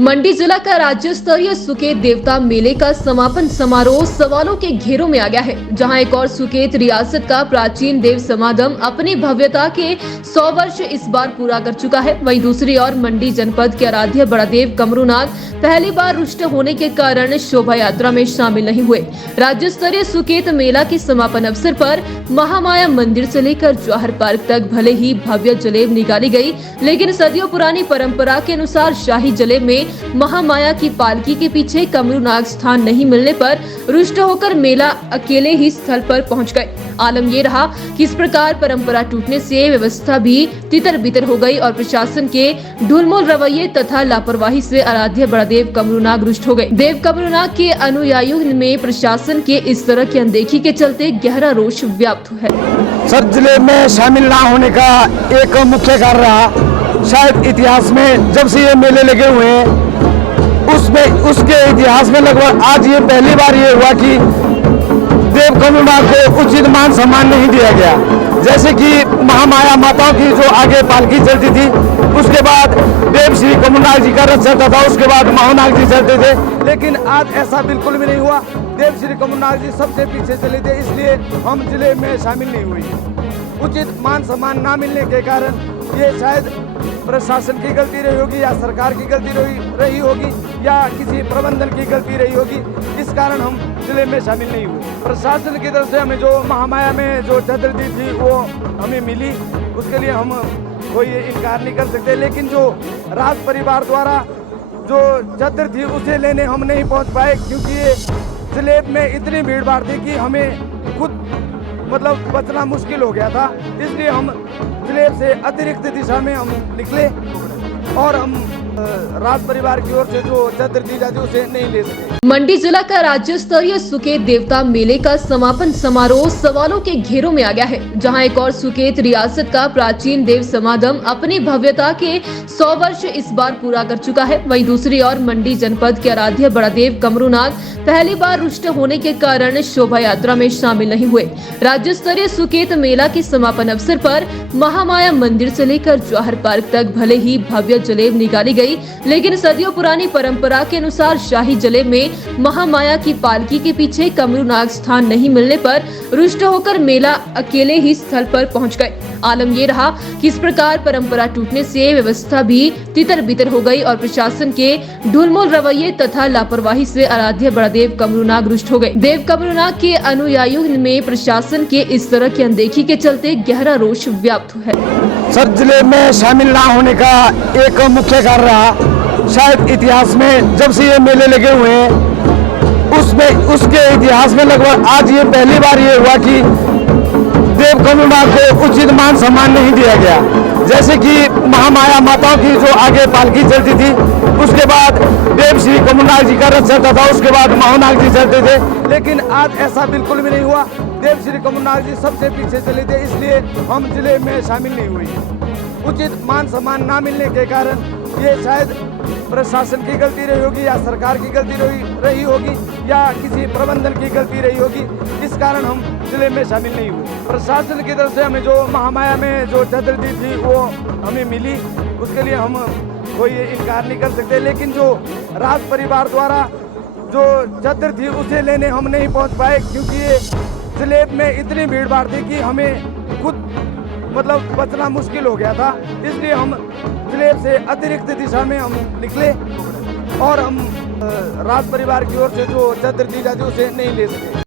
मंडी जिला का राज्य स्तरीय सुकेत देवता मेले का समापन समारोह सवालों के घेरों में आ गया है, जहां एक और सुकेत रियासत का प्राचीन देव समागम अपनी भव्यता के 100 वर्ष इस बार पूरा कर चुका है। वहीं दूसरी ओर मंडी जनपद के आराध्य बड़ादेव कमरूनाग पहली बार रुष्ट होने के कारण शोभा यात्रा में शामिल नहीं हुए। राज्य स्तरीय सुकेत मेला के समापन अवसर पर महामाया मंदिर से लेकर जवाहर पार्क तक भले ही भव्य जलेब निकाली गई, लेकिन सदियों पुरानी परंपरा के अनुसार शाही जलेब में महामाया की पालकी के पीछे कमरूनाग स्थान नहीं मिलने पर रुष्ट होकर मेला अकेले ही स्थल पर पहुंच गए। आलम ये रहा कि इस प्रकार परंपरा टूटने से व्यवस्था भी तितर बितर हो गई और प्रशासन के ढुलमुल रवैये तथा लापरवाही से आराध्य बड़ादेव कमरूनाग रुष्ट हो गए। देव कमरूनाग के अनुयायियों में प्रशासन के इस तरह की अनदेखी के चलते गहरा रोष व्याप्त है। सर, जिले में शामिल ना होने का एक मुख्य कारण रहा, शायद इतिहास में जब से ये मेले लगे हुए हैं उसके इतिहास में लगभग आज ये पहली बार ये हुआ कि देव कमरूनाग को उचित मान सम्मान नहीं दिया गया। जैसे कि महामाया माताओं की जो आगे पालकी चलती थी, उसके बाद देव श्री कमरूनाग जी का रथ चलता था, उसके बाद महानाग जी चलते थे, लेकिन आज ऐसा बिल्कुल भी नहीं हुआ। देव श्री कमरूनाग जी सबसे पीछे चले थे, इसलिए हम जिले में शामिल नहीं हुई। उचित मान सम्मान न मिलने के कारण ये शायद प्रशासन की गलती रही होगी या सरकार की गलती रही होगी या किसी प्रबंधन की गलती रही होगी, इस कारण हम जिले में शामिल नहीं हुए। प्रशासन की तरफ से हमें जो महामाया में जो चादर दी थी वो हमें मिली, उसके लिए हम कोई इनकार नहीं कर सकते, लेकिन जो राज परिवार द्वारा जो चादर थी उसे लेने हम नहीं पहुंच पाए, क्योंकि ये जलेब में इतनी भीड़ भाड़ थी कि हमें खुद बचना मुश्किल हो गया था। इसलिए हम जलेब से अतिरिक्त दिशा में हम निकले और हम राज परिवार की ओर से जो चादर दी जाती उसे नहीं ले सके। मंडी जिला का राज्य स्तरीय सुकेत देवता मेले का समापन समारोह सवालों के घेरों में आ गया है, जहां एक और सुकेत रियासत का प्राचीन देव समागम अपनी भव्यता के 100 वर्ष इस बार पूरा कर चुका है। वहीं दूसरी ओर मंडी जनपद के आराध्य बड़ादेव कमरूनाग पहली बार रुष्ट होने के कारण शोभा यात्रा में शामिल नहीं हुए। राज्य स्तरीय सुकेत मेला के समापन अवसर पर महामाया मंदिर से लेकर जवाहर पार्क तक भले ही भव्य जलेब निकाली गई, लेकिन सदियों पुरानी परंपरा के अनुसार शाही जलेब में महामाया की पालकी के पीछे कमरूनाग स्थान नहीं मिलने पर रुष्ट होकर मेला अकेले ही स्थल पर पहुंच गए। आलम ये रहा कि इस प्रकार परंपरा टूटने से व्यवस्था भी तितर बितर हो गई और प्रशासन के ढुलमुल रवैये तथा लापरवाही से आराध्य बड़ादेव कमरूनाग रुष्ट हो गए। देव कमरूनाग के अनुयायियों में प्रशासन के इस तरह की अनदेखी के चलते गहरा रोष व्याप्त है। सर, जिले में शामिल ना होने का एक मुख्य कारण रहा, शायद इतिहास में जब से ये मेले लगे हुए हैं उसके इतिहास में लगभग आज ये पहली बार ये हुआ कि देव कमरूनाग को उचित मान सम्मान नहीं दिया गया। जैसे कि महामाया माताओं की जो आगे पालकी चलती थी, उसके बाद देव श्री कमरूनाग जी का रथ चलता था, उसके बाद महानाग जी चलते थे, लेकिन आज ऐसा बिल्कुल भी नहीं हुआ। देव श्री कमरूनाग जी सबसे पीछे चले थे, इसलिए हम जिले में शामिल नहीं हुई। उचित मान सम्मान न मिलने के कारण ये शायद प्रशासन की गलती रही होगी या सरकार की गलती रही होगी या किसी प्रबंधन की गलती रही होगी, इस कारण हम जिले में शामिल नहीं हुए। प्रशासन की तरफ से हमें जो महामाया में जो चादर दी थी वो हमें मिली, उसके लिए हम कोई इनकार नहीं कर सकते, लेकिन जो राज परिवार द्वारा जो चादर थी उसे लेने हम नहीं पहुंच पाए, क्योंकि ये जलेब में इतनी भीड़ भाड़ थी कि हमें खुद बचना मुश्किल हो गया था। इसलिए हम जलेब से अतिरिक्त दिशा में हम निकले और हम राज परिवार की ओर से जो चादर दी जाती उसे नहीं ले सके।